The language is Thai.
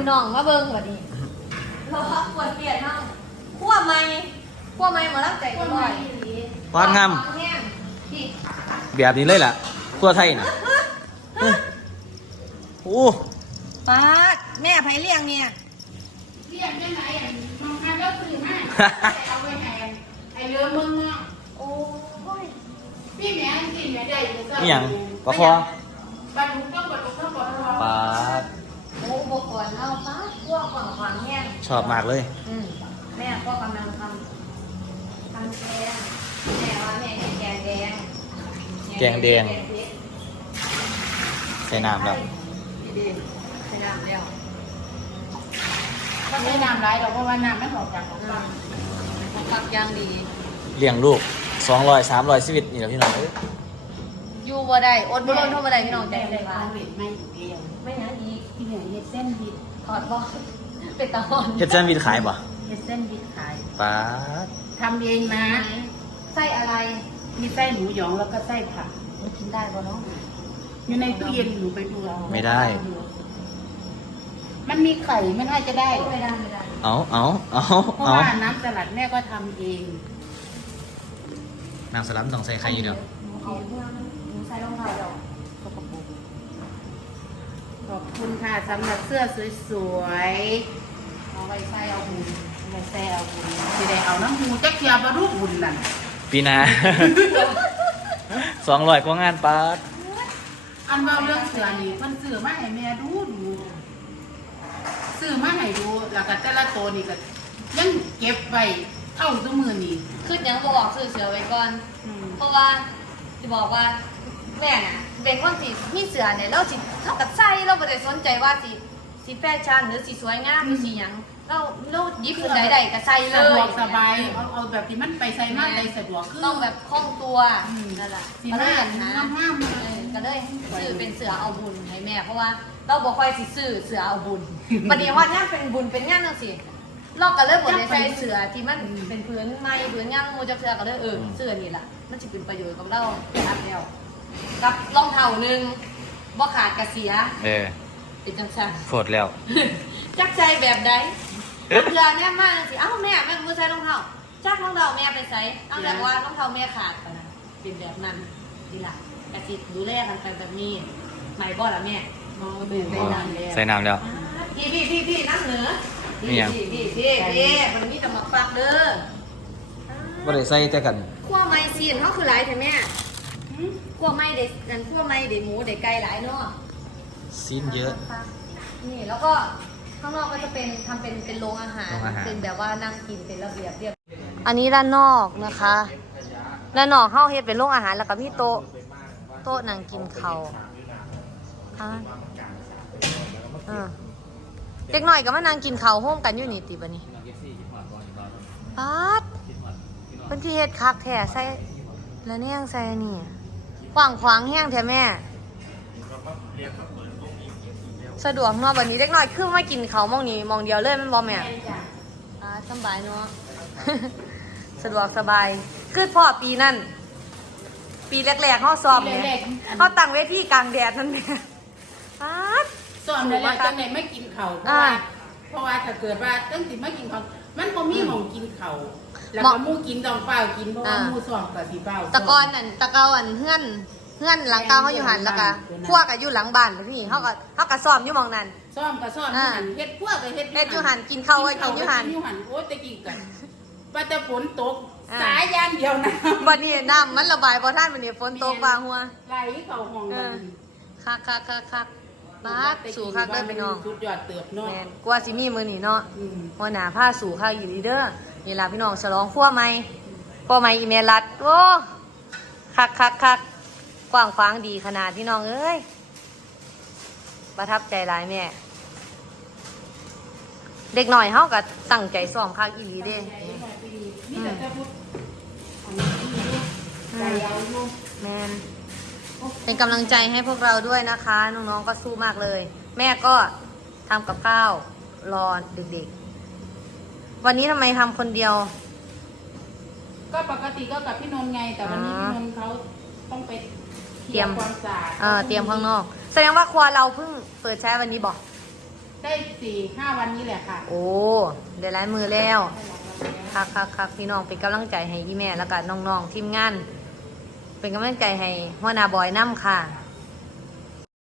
ือน้องมาเบิ้งสวันดีรอปวดเปียนห้องขั้วไม้ขั้วไม้มาล้ักใจด้วยควางงามแบบนี้เลยแหละขั้วไทยนะโอ้ป้าแม่ไปเลี้ยงเนี่ย เลี้ยงได้ไหมอ่ะมองการเลือกค่นห้เอาไปแหนไอ้เลื้อมึงเอ่ะโอ้ย พี่แม่กินแม่ได้ยัะไงยังปลาคอปลาดุกต้องปลาดุกต้องปลาคอชอบมากเลยแม่ก็กำลังทำทำแกงแม่ว่าแม่แกงแดงแกงแดงใส่น้ำแล้วใส่น้ำแล้วถ้าไม่น้ำไรเราก็ว่าน้ำไม่หอมจางของฝักยางดีเลี้ยงลูกสองร้อยสามร้อยชีวิตนี่แหละพี่น้องอยู่บ่ได้อดบ่ร้อนท่าบ่ได้พี่น้องใจเลยว่าไม่อยู่เดียวไม่นะดีที่เหนื่อยเส้นดีถอดบ่เป็ดตอนเฮ็ดเส้นบิดขายป่ะเฮ็ดเส้นวิดขายป้าทำเองนะไส้อะไร มีไส้หมูหยองแล้วก็ไส้ผักกินได้ปะเนาะ อยู่ในตู้เย็นหนูไปดูเอาไม่ได้ มันมีไข่มันใ้จะได้ไม่ได้ไม่ได้เอาเอาเอาเพราะว่าน้ำสลัดแม่ก็ทำเองน้ำสลัดต้องใส่ไข่อยู่เดียวนูใส่รองเท้าเดียวขอบคุณค่ะสำหรับเสื้อสวยๆเอาไปใส่เอาบุญนไปใส่เอาบุญนจ่ได้เอาน้ำหูแจัคเกียมารูปหุญนนั่นปีนาสองร้อยกว่างานปาร์ตอันว่าเรื่องเสื้อนี่คนเสื้อมาให้แม่ดูดู เสื้อมาให้ดูแล้วก็แต่ละตัวนี่ก็ยังเก็บไว้เท่าตัวมือนี่คือยังบอกเสื้อเสื้อไว้ก่อน เพราะว่าจะบอกว่าแม่น่ะเป็นคนสี่มีเสือเนี่ยเราสิเขากระใจเราไม่ได้สนใจว่าสีสีแฟชั่นหรือสีสวยงามหรือสีอย่างเราเรายิบใดใดกระใจเลยสบายเอาเอาแบบที่มันไปใส่มากไปสะดวกขึ้นต้องแบบคล่องตัวนั่นแหละสีหน้าห้ามห้ามก็เลยสื่อเป็นเสือเอาบุญให้แม่เพราะว่าเราบอกคอยสีสื่อเสือเอาบุญประเดี๋ยวว่าน่าเป็นบุญเป็นงานนั่นสิลอกก็เริ่มหมดในใส่เสือที่มันเป็นพื้นไม้พื้นง้นมูจะเสือก็เลยเออเสือนี่แหละมันจะเป็นประโยชน์กับเราแล้วกับรองเท้าหนึ่งบ่ขาดกระเสีย เออติดจังซ่โคตรแล้ว จักใจแบบใดเพื่อนแม่มาสิ เอ้าแม่แม่มือใส่รองเท้า จักรองเท้าแม่ไปใส่ตั้งแต่ว่ารองเท้าแม่ขาดไปะนะเป็นแบบนั้นดีละกระสิดูแลกันไปแบบนี้ไม่บ่ละแม่ใส่น้ำแล้ว พี่พี่พี่พี่น้ำเหนือพี่พี่พี่พี่มันนี่จะมากปากเด้อไม่ได้ใส่แต่กันขั้วไม้ซีนเขาคือไรแท้แม่กลัวไม่เดี๋ยวกลัวไม่เด็๋หมูเด็๋ไก่หลายเนาะซีนเยอะนี่แล้วก็ข้างนอกก็จะเป็นทําเป็นเป็นโรงอาหารเป็นแบบว่านั่งกินเป็นระเบียบเรียบ อันนี้ด้านนอกนะคะด้านนอกเข้าเฮียเป็นโรงอาหารแล้วก็มีโต๊ะโต๊ะนั่งกินเขาเด็กหน่อยก็มานั่งกินเขาห้องกันอยู่นี่ตีบันนี้ปัดเป็นที่เฮ็ดคักแท้ใส่แล้วเนี่ยใส่นี่กว้างขวางแห้งแท้แม่ สะดวกเนาะแบบนี้เล็กน้อยคือไม่กินเขามองนี้มองเดียวเลยมันบอมแม่สบายเนาะสะดวกสบาย คือพ่อปีนั่น ปีแรกๆเขาซ้อบเนี่ยเขาตั้งเวทีกลางแดดนั่นแหละซ้อมแล้วตอนไหนไม่กินเขาเพราะว่าเพราะว่าถ้าเกิดว่าตั้งแต่ไม่กินเขามันก็มีของกินเขาแล้วก็มูกินดองเปล่ากินเพราะว่ามูสองกับสีเปล่าตะกอนนั่นตะกอนเฮื่อนเฮื่อนหลังเก้าเขาอยู่หันแล้วก็้วกก็อยู่หลังบ้านเพี่เขาก็เขาก็ซ้อมอยู่มองนั้นซ้อมก็ซ้อมเห็ด้วกับเห็ดอยู่หันกินเขาไว้กินอยู่หันโอ้ตะกี้กันว่าต่ฝนตกสายยันเดียวนะวันนี้น้ำมันระบายเพราะท่านวันนี้ฝนตกบางหัวไหลเข่าห้องคักคักคักบาสสู่ข้าด้วยพี่น้องชุนาะกว่าซิมีมือนีเนาะหัวหน้าผ้าสู่ข้าอยู่ดีเด้อนี่ลาพี่น้องฉลองขั้วไหมก็ไม่อีเมลัดโอ้คักคักคักกว้างฟางดีขนาดพี่น้องเอ้ยประทับใจหลายแม่ เด็กหน่อยเขาก็ตั้งใจส้อมข้าอีรีเด้แมนเป็นกำลังใจให้พวกเราด้วยนะคะน้องๆก็สู้มากเลย แม่ก็ทำกับข้าวรอเด็กๆวันนี้ทำไมทำคนเดียว ก็ปกติก็กับพี่นนท์ไงแต่วันนี้พี่นนท์เขาต้องไป เตรียมความสะอาดเออเตรียมข้างนอก แสดงว่าครัวเราเพิ่งเปิดใช้วันนี้บอก ได้สี่ห้าวันนี้แหละค่ะ โอ้เดี๋ยวไล่มือแล้วค่ะค่ะค่ะพี่น้องเป็นกำลังใจให้ยี่แม่แล้วก็น้องๆทีมงานเป็นกำลังใจให้หัวหน้าบอยนําค่ะ